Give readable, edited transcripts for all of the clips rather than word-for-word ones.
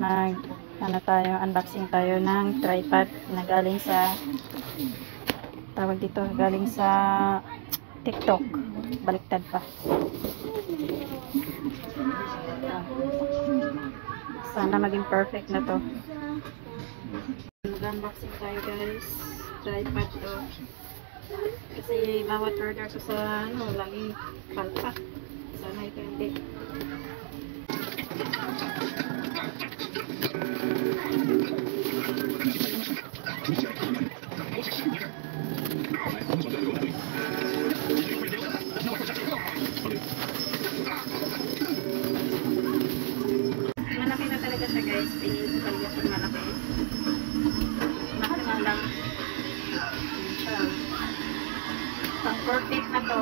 ano tayo, unboxing tayo ng tripod na galing sa galing sa TikTok. Baliktad pa. Sana maging perfect na to. Mag-unboxing tayo guys. Tripod to. Kasi bawat order ko sa laging palpak. Sana ito hindi. Malaki na talaga siya guys. Tingin ko talaga siya malaki. Malaki lang. Pang perfect na to.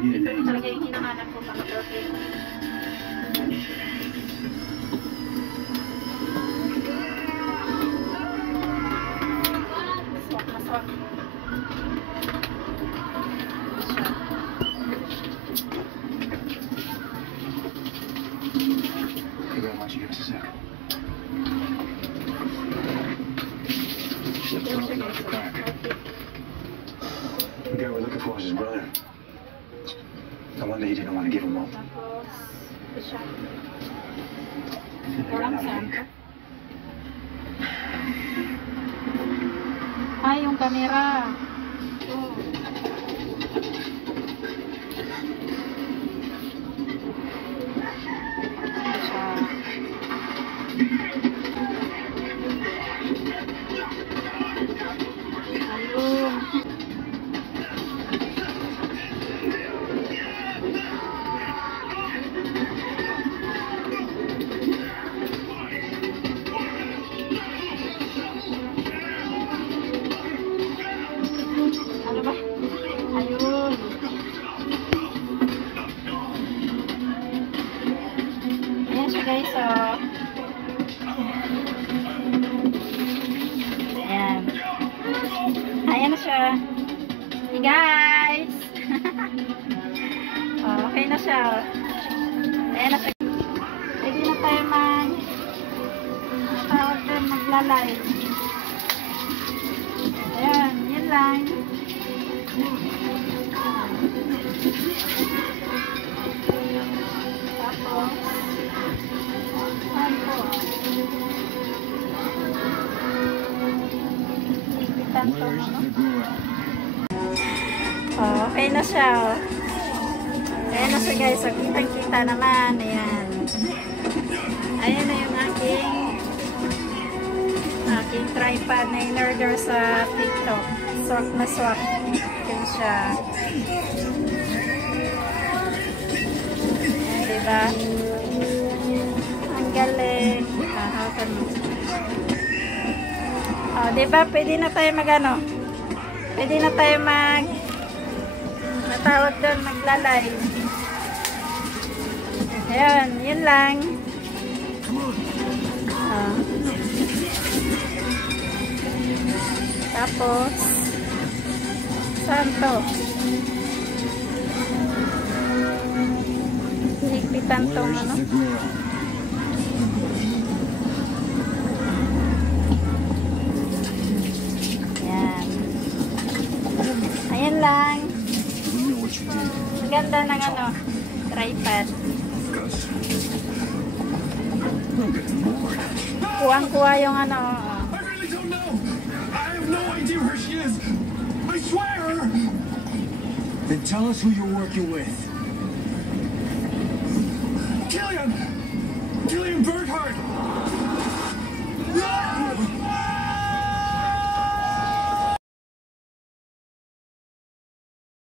Ito talaga yung hinahanap ko, pang perfect. Maswak, maswak. The guy we're looking for is his brother. No wonder he didn't want to give him up. Ay, yung camera. Ano ba? Ayun. Ayan siya guys, so ayan. Ayan na siya. Hey guys. Oh, okay na siya. Ayan na siya. Pwede na tayo maglalay. Ayan, yun lang. Tapos saan po? Ipitan to, ano? Oh, okay na siya. Ayan na siya guys. So, kitang-kita naman. Ayan. Ayan na yung aking tripod na in-order sa TikTok. Swak na swak. Ayan siya. Ayan, diba? Ang galing. Oh, diba? Pwede na tayo pwede na tayo matawag doon, maglalay. Ayan, yun lang. Tapos saan to? Higpitan tong ano? Ayan. Ayan lang. Ganda ng tripod. Kuwang-kuwa yung I really don't know. I have no idea where she is. I swear. Then tell us who you're working with.